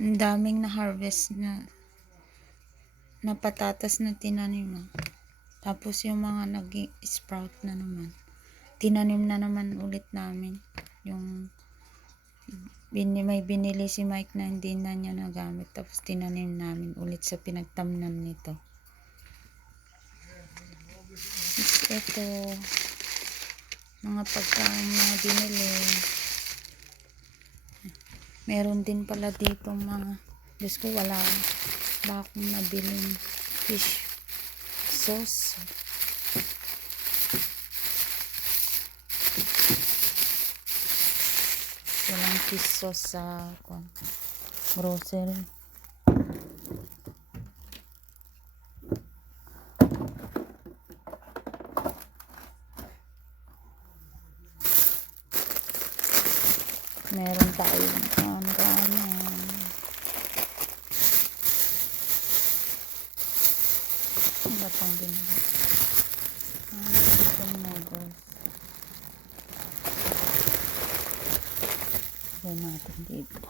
Ang daming na-harvest na patatas na tinanim na. Tapos yung mga nag-sprout na naman. Tinanim na naman ulit namin. Yung may binili si Mike na hindi na niya nagamit. Tapos tinanim namin ulit sa pinagtamnan nito. Ito, mga pagkain na binili. Meron din pala dito mga, Diyos ko, wala ba akong nabiling fish sauce. Walang fish sauce sa grocery. Meron tayong ramen. Ano pang binili? Chicken noodles. Lagyan natin dito.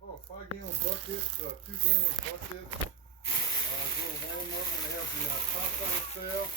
Oh, 5-gallon bucket, 2-gallon bucket. Go to Walmart and they have the pop on sale.